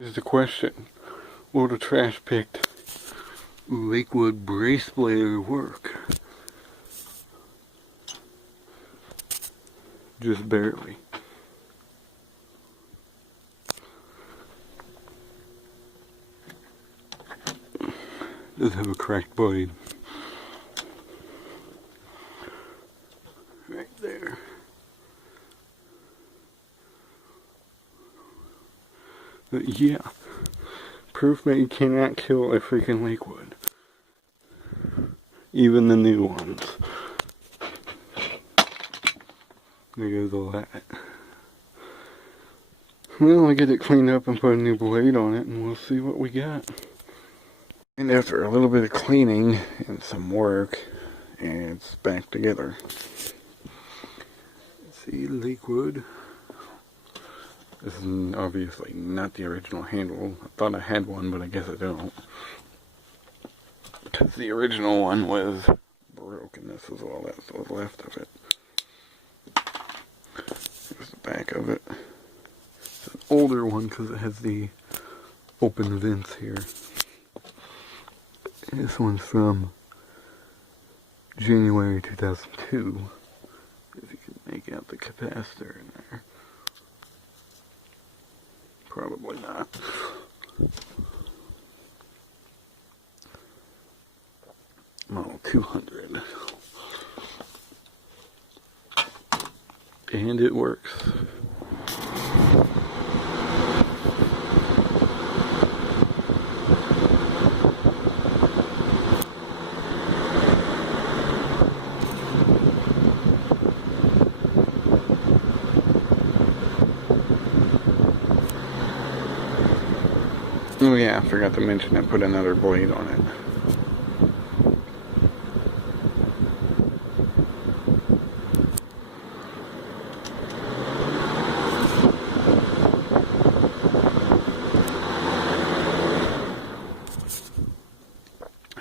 Is the question, will the trash picked Lakewood brace blader work? Just barely. Does have a cracked blade. Right there. But yeah, proof that you cannot kill a freaking Lakewood. Even the new ones. There goes all that. Well, I'll get it cleaned up and put a new blade on it and we'll see what we got. And after a little bit of cleaning and some work, it's back together. See, Lakewood. This is obviously not the original handle. I thought I had one, but I guess I don't. Because the original one was broken. This is all that was left of it. Here's the back of it. It's an older one because it has the open vents here. This one's from January 2002. If you can make out the capacitor in there. Probably not. Model 200. And it works. Oh yeah, I forgot to mention I put another blade on it.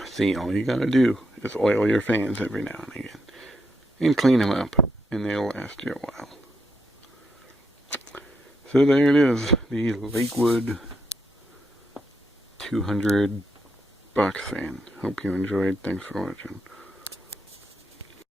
See, all you gotta do is oil your fans every now and again. And clean them up, and they'll last you a while. So there it is, the Lakewood 200 box fan. Hope you enjoyed. Thanks for watching.